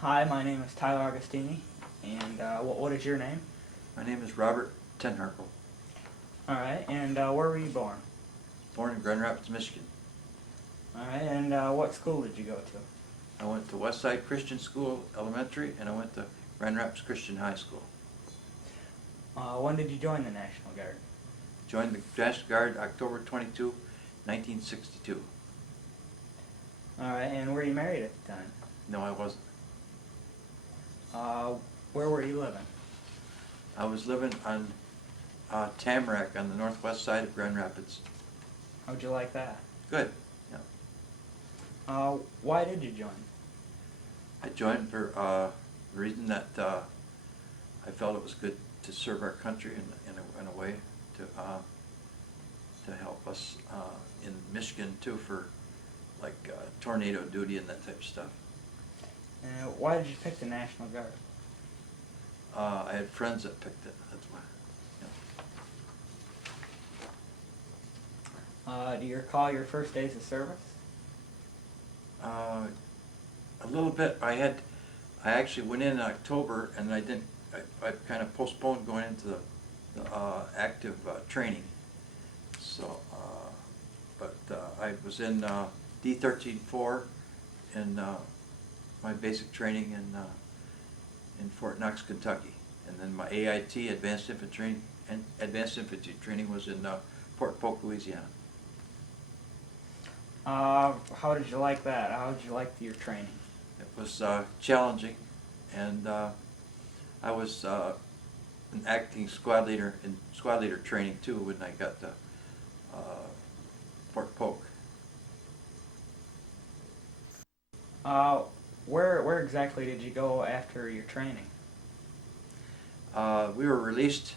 Hi, my name is Tyler Augustini, and what is your name? My name is Robert Ten Harkel. All right, and where were you born? Born in Grand Rapids, Michigan. All right, and what school did you go to? I went to Westside Christian School Elementary, and I went to Grand Rapids Christian High School. When did you join the National Guard? Joined the National Guard October 22, 1962. All right, and were you married at the time? No, I wasn't. Where were you living? I was living on Tamarack on the northwest side of Grand Rapids. How'd you like that? Good. Yeah. Why did you join? I joined for the reason that I felt it was good to serve our country in a way to help us in Michigan too, for like tornado duty and that type of stuff. And why did you pick the National Guard? I had friends that picked it. That's why. Do you recall your first days of service? A little bit. I actually went in October, and I didn't. I kind of postponed going into the active training. So, but I was in D-13-4 in my basic training in Fort Knox, Kentucky, and then my AIT Advanced Infantry training was in Fort Polk, Louisiana. How did you like that? How did you like your training? It was challenging, and I was an acting squad leader in squad leader training too when I got to Fort Polk. Where exactly did you go after your training? We were released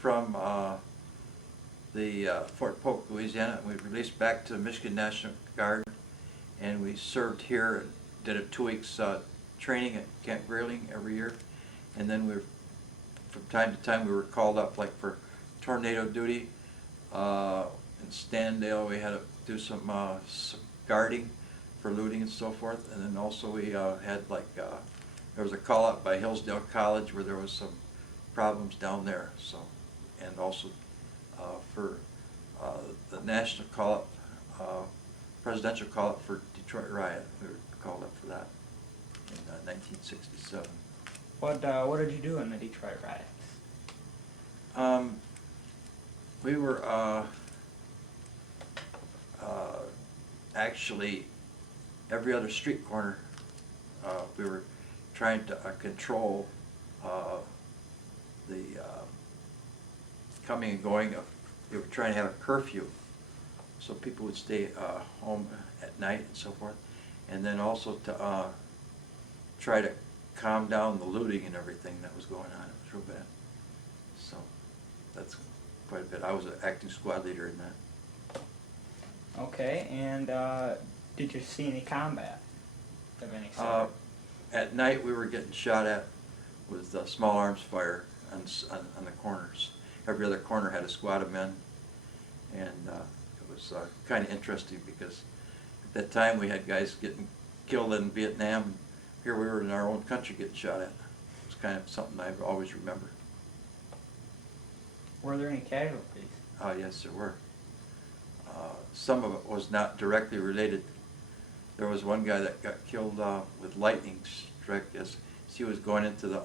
from the Fort Polk, Louisiana, and we were released back to the Michigan National Guard, and we served here and did a 2 weeks training at Camp Grayling every year, and then from time to time we were called up like for tornado duty. In Standale we had to do some guarding for looting and so forth, and then also we had like there was a call up by Hillsdale College where there was some problems down there, so, and also for the national call up, presidential call up for Detroit riot. We were called up for that in 1967. What did you do in the Detroit riots? We were actually every other street corner. We were trying to control the coming and going of. We were trying to have a curfew, so people would stay home at night and so forth, and then also to try to calm down the looting and everything that was going on. It was real bad. So that's quite a bit. I was an acting squad leader in that. Okay, and did you see any combat of any sort? At night we were getting shot at with small arms fire on the corners. Every other corner had a squad of men, and it was kind of interesting because at that time we had guys getting killed in Vietnam, and here we were in our own country getting shot at. It's kind of something I always remember. Were there any casualties? Yes, there were. Some of it was not directly related. There was one guy that got killed with lightning strike as he was going into the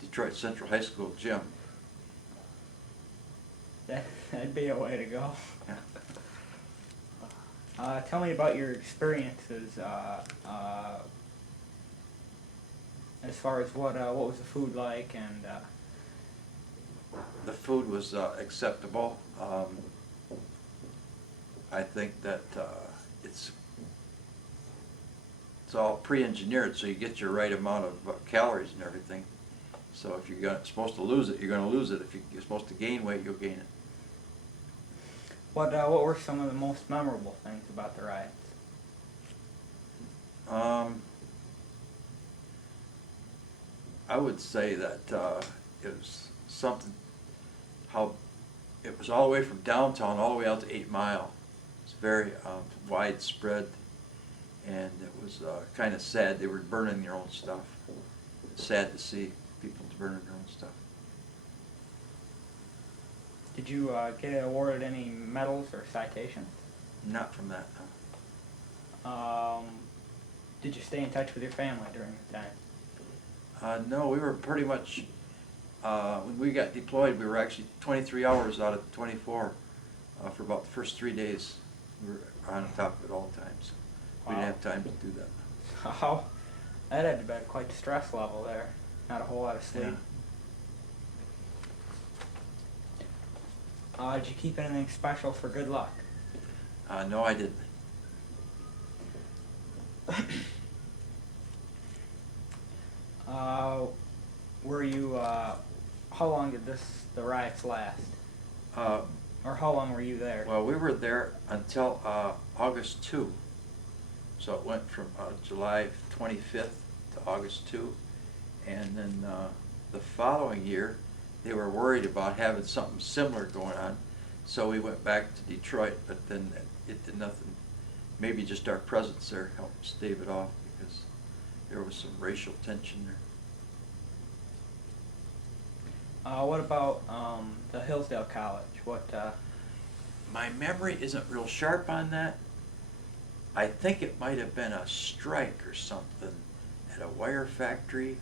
Detroit Central High School gym. That'd be a way to go. Yeah. Tell me about your experiences as far as what was the food like, and the food was acceptable. I think that it's all pre-engineered, so you get your right amount of calories and everything. So if you're supposed to lose it, you're going to lose it. If you're supposed to gain weight, you'll gain it. what were some of the most memorable things about the riots? I would say that it was something, how it was all the way from downtown all the way out to 8 Mile. It's very widespread, and it was kind of sad. They were burning their own stuff. It's sad to see people burning their own stuff. Did you get awarded any medals or citations? Not from that, no. Did you stay in touch with your family during the time? No, we were pretty much, when we got deployed, we were actually 23 hours out of 24 for about the first 3 days. We were on top of it all the time, so we didn't have time to do that. Oh, that had to be quite the stress level there. Not a whole lot of sleep. Yeah. Did you keep anything special for good luck? No, I didn't. Were you, how long did the riots last? Or how long were you there? Well, we were there until August 2. So it went from July 25th to August 2. And then the following year, they were worried about having something similar going on. So we went back to Detroit, but then it did nothing. Maybe just our presence there helped stave it off because there was some racial tension there. What about the Hillsdale College? What? My memory isn't real sharp on that. I think it might have been a strike or something at a wire factory,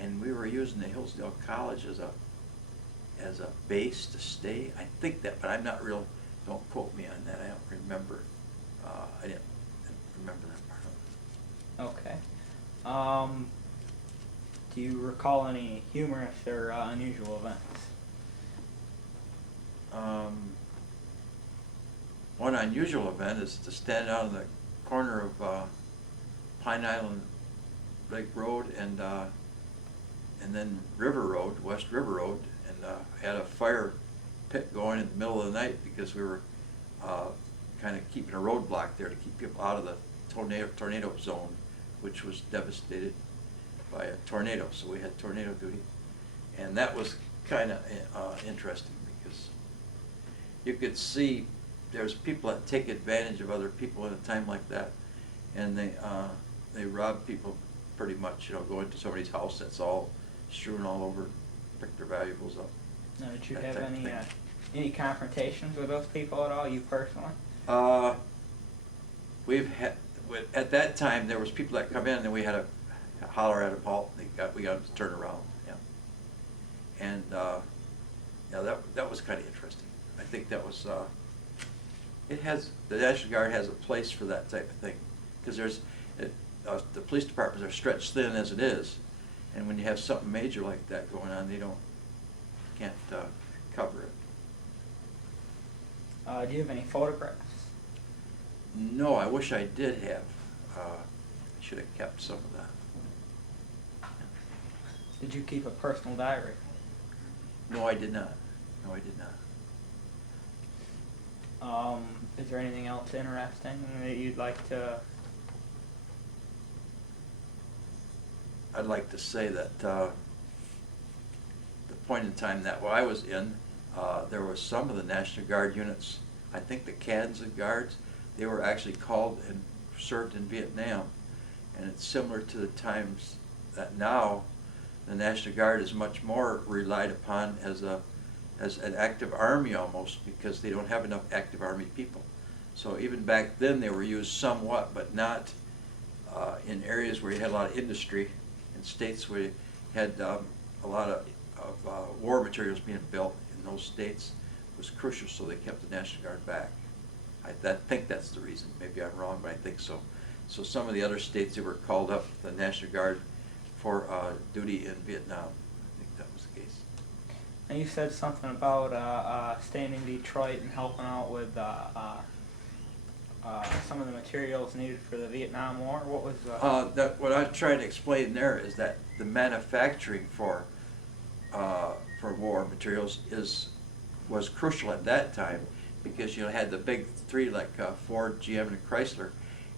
and we were using the Hillsdale College as a base to stay. I think that, but I'm not real. Don't quote me on that. I don't remember. I didn't remember that part of it. Okay. Do you recall any humorous or unusual events? One unusual event is to stand out on the corner of Pine Island Lake Road and then River Road, West River Road, and had a fire pit going in the middle of the night because we were kind of keeping a roadblock there to keep people out of the tornado zone, which was devastated by a tornado. So we had tornado duty, and that was kind of interesting because you could see there's people that take advantage of other people in a time like that, and they rob people pretty much. You know, go into somebody's house that's all strewn all over, pick their valuables up. Now, did you have any confrontations with those people at all, you personally? We've had at that time there was people that come in and we had to holler at them, halt. We got them to turn around. Yeah, and yeah, that was kind of interesting. I think that was. The National Guard has a place for that type of thing because the police departments are stretched thin as it is, and when you have something major like that going on, they can't cover it. Do you have any photographs? No, I wish I did have. I should have kept some of that. Did you keep a personal diary? No, I did not. No, I did not. Is there anything else interesting that you'd like to? I'd like to say that the point in time that I was in, there was some of the National Guard units, I think the Kansas Guards, they were actually called and served in Vietnam. And it's similar to the times that now the National Guard is much more relied upon as an active army almost, because they don't have enough active army people. So even back then they were used somewhat, but not in areas where you had a lot of industry, in states where you had a lot of war materials being built in those states was crucial, so they kept the National Guard back. I think that's the reason. Maybe I'm wrong, but I think so. So some of the other states, they were called up, the National Guard, for duty in Vietnam. I think that was the case. And you said something about staying in Detroit and helping out with some of the materials needed for the Vietnam War. What was what I'm trying to explain there is that the manufacturing for war materials was crucial at that time, because you had the big three like Ford, GM, and Chrysler,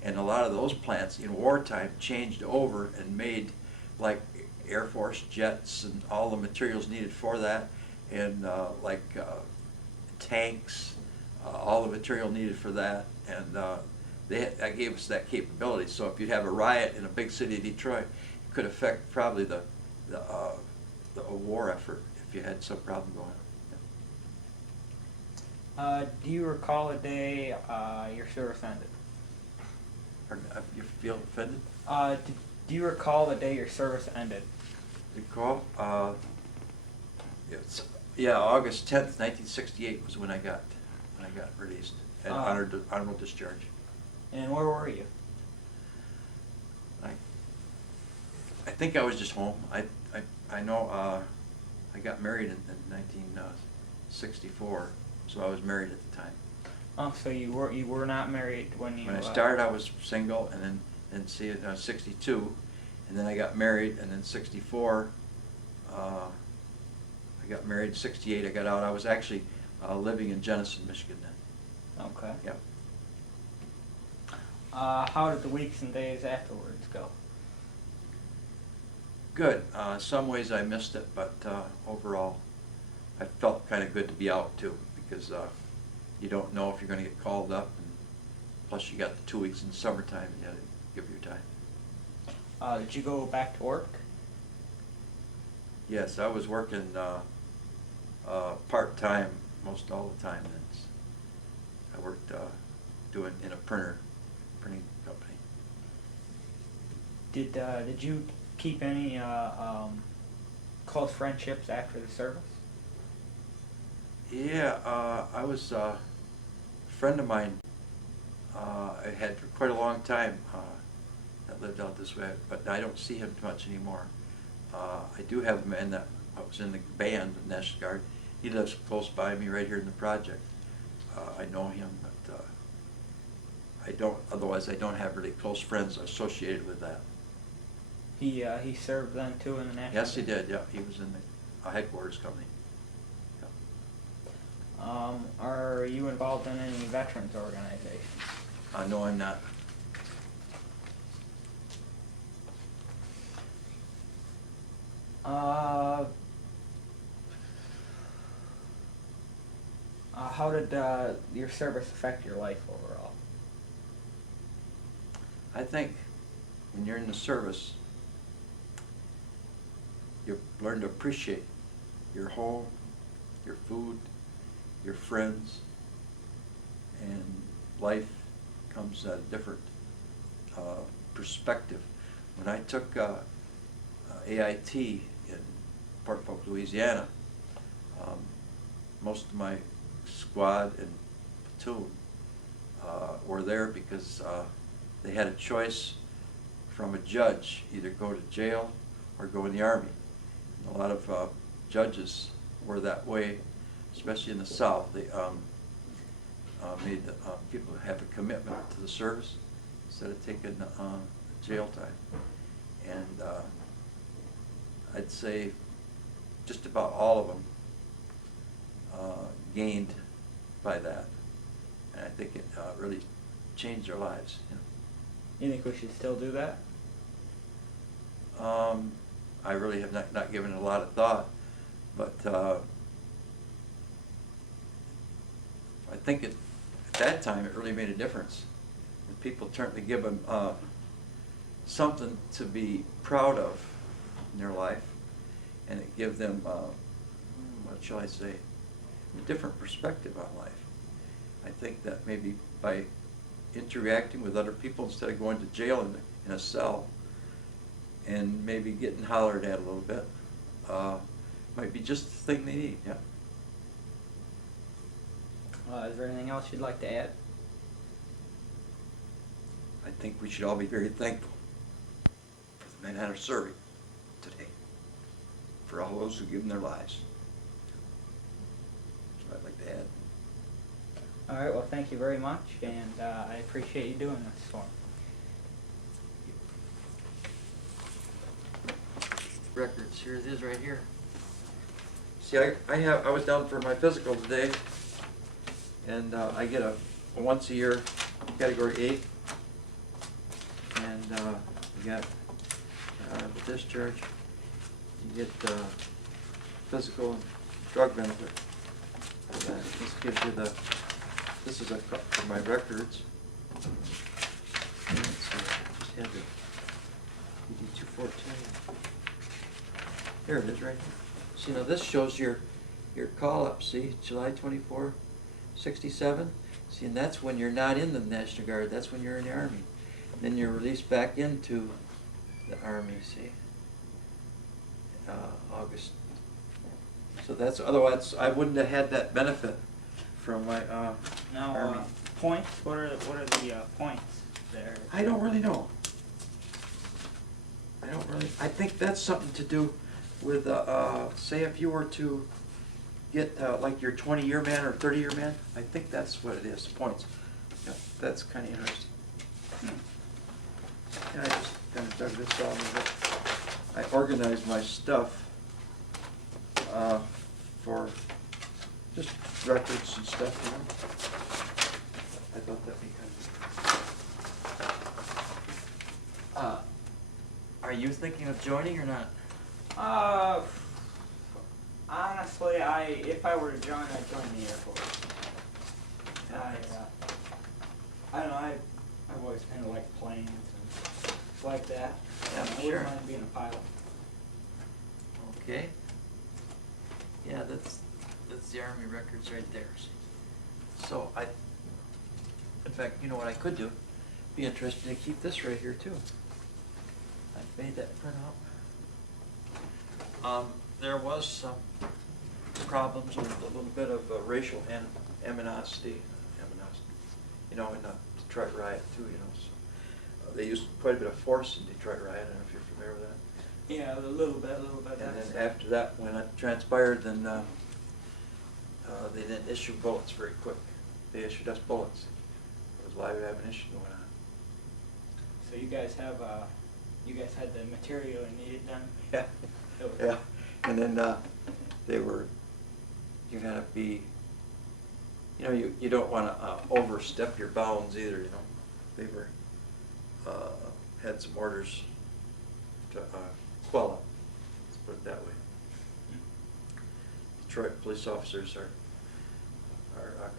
and a lot of those plants in wartime changed over and made like Air Force jets and all the materials needed for that, and tanks, all the material needed for that, and that gave us that capability. So if you'd have a riot in a big city of Detroit, it could affect probably the war effort if you had some problem going on. Do you recall a day your service ended? Pardon, you feel offended? Do you recall the day your service ended? Recall? Yeah, August 10th, 1968 was when I got released and honorable discharge. And where were you? I think I was just home. I know I got married in 1964, so I was married at the time. Oh, so you were not married when you... When I started, I was single, and then 62, and then I got married, and then 64, I got married. 68, I got out. I was actually living in Jenison, Michigan then. Okay. Yep. How did the weeks and days afterwards go? Good. Some ways I missed it, but overall, I felt kind of good to be out too, because you don't know if you're going to get called up, and plus you got the 2 weeks in the summertime, and you had to give your time. Did you go back to work? Yes, I was working part-time most all the time. I worked doing in a printing company. Did you keep any close friendships after the service? Yeah, I was a friend of mine I had for quite a long time that lived out this way, but I don't see him much anymore. I do have a man that was in the band, the National Guard. He lives close by me right here in the project. I know him, but I don't. Otherwise, I don't have really close friends associated with that. He served then too in the National Yes, he Guard? did. Yeah, he was in the headquarters company. Yeah. Are you involved in any veterans organizations? No, I'm not. How did your service affect your life overall? I think when you're in the service, you learn to appreciate your home, your food, your friends, and life comes at a different perspective. When I took AIT in Fort Polk, Louisiana, most of my squad and platoon were there because they had a choice from a judge, either go to jail or go in the Army. And a lot of judges were that way, especially in the South. They made people have a commitment to the service instead of taking jail time. And I'd say just about all of them gained by that. And I think it really changed their lives. You know. You think we should still do that? I really have not given it a lot of thought, but I think at that time it really made a difference. And people turned to give them something to be proud of in their life, and it gave them, what shall I say, a different perspective on life. I think that maybe by interacting with other people instead of going to jail in a cell and maybe getting hollered at a little bit, might be just the thing they need, yeah. Is there anything else you'd like to add? I think we should all be very thankful for the men that are serving today, for all those who give them their lives. That's what I'd like to add. All right, well, thank you very much, and I appreciate you doing this for me. Records, here it is right here. See, I was down for my physical today, and I get a once a year category 8, and you got the discharge, you get physical and drug benefit. This gives you this is for my records. had the DD 214. Here it is right here. See, now this shows your call up, see, July 24, 67. See, and that's when you're not in the National Guard, that's when you're in the Army. Then you're released back into the Army, see? August. So that's, otherwise I wouldn't have had that benefit from my Now, Army. points. What are the points there? I don't really know. I think that's something to do with, say if you were to get like your 20-year man or 30-year man, I think that's what it is, points. Yeah, that's kind of interesting. Yeah, I just kind of dug this out a bit. I organized my stuff for just records and stuff, you know. I thought that'd be kind of. Are you thinking of joining or not? Honestly, if I were to join, I'd join the Air Force. I don't know, I've always kind of liked planes and stuff like that. Yeah, I sure. wouldn't mind being a pilot. Okay. Yeah, that's the Army records right there. So in fact, you know what I could do? Be interested to keep this right here too. I made that print out. There was some problems with a little bit of racial animosity, you know, in the Detroit riot too, you know. So, they used quite a bit of force in Detroit riot. I don't know if you're familiar with that. Yeah, a little bit. And then after that, when it transpired, then they didn't issue bullets very quick. They issued us bullets. That was why we have an issue going on. So you guys had the material you needed done? Yeah. Yeah. And then you gotta be, you know, you don't want to overstep your bounds either, you know. They were, had some orders to quell it, let's put it that way. Detroit police officers are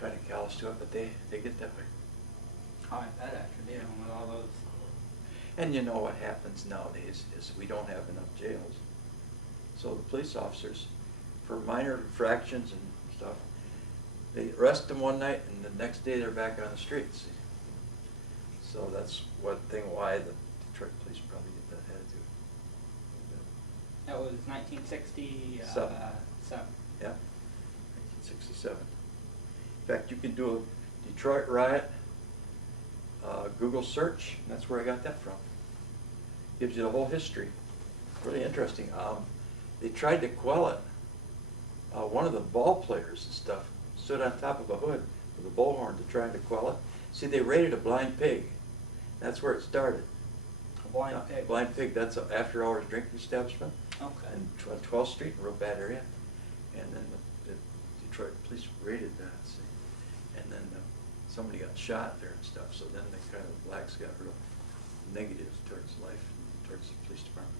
kind of callous to it, but they get that way. Oh, I bet after dealing with all those. And you know what happens nowadays is we don't have enough jails. So the police officers, for minor infractions and stuff, they arrest them one night and the next day they're back on the streets. So that's one thing why the Detroit police probably get that attitude. That was 1967. Yeah, 1967. In fact, you can do a Detroit riot Google search, and that's where I got that from. Gives you the whole history. Really interesting. They tried to quell it. One of the ball players and stuff stood on top of a hood with a bullhorn to try to quell it. See, they raided a blind pig. That's where it started. A blind pig? Blind pig, that's an after-hours drinking establishment. Okay. On 12th Street, a real bad area. And then the Detroit police raided that, see. And then somebody got shot there and stuff, so then the kind of blacks got real negative towards life and towards the police department.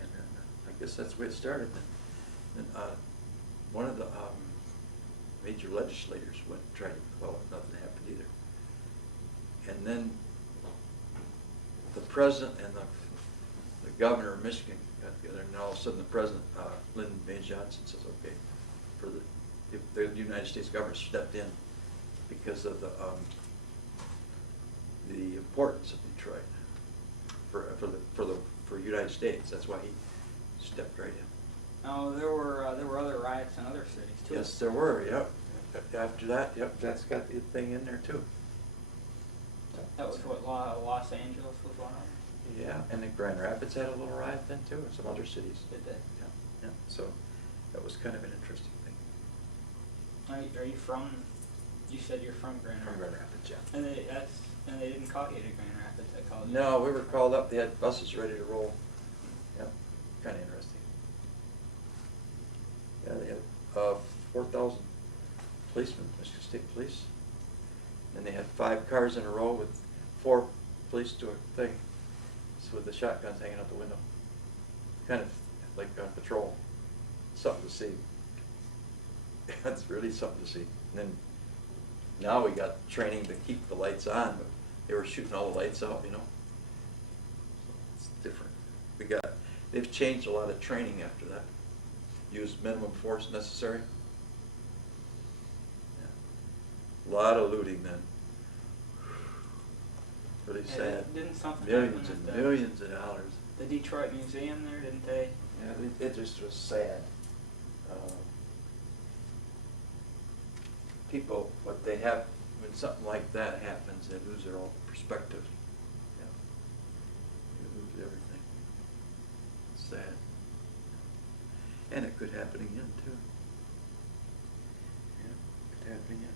And then I guess that's the way it started then. Then one of the major legislators went and tried to quell it, nothing happened either. And then the president and the governor of Michigan got together, and all of a sudden the president, Lyndon B. Johnson, says, okay, if the United States government stepped in because of the importance of Detroit for United States. That's why he stepped right in. Oh, there were other riots in other cities too. Yes, there were. Yep. After that, yep, that's got the thing in there too. That was what Los Angeles was one of. Yeah, and then Grand Rapids had a little riot then too, and some other cities. Did they? Yeah, yeah. So that was kind of an interesting thing. Are you from? You said you're from Grand Rapids. From Grand Rapids, yeah. And they didn't call you to Grand Rapids. They called you. No, we were called up. They had buses ready to roll. Yep, kind of interesting. Yeah, they had 4,000 policemen, Michigan State Police. And they had 5 cars in a row with 4 police to a thing. So with the shotguns hanging out the window. Kind of like a patrol. Something to see. That's really something to see. And then now we got training to keep the lights on, but they were shooting all the lights out, you know. They've changed a lot of training after that. Use minimum force necessary. Yeah. A lot of looting then. Really Yeah, sad. didn't something Millions happen and at the- millions of dollars. The Detroit Museum there, didn't they? Yeah, it just was sad. People, what they have, when something like that happens, they lose their whole perspective. Yeah. They lose everything. It's sad. And it could happen again, too. Yeah, it could happen again.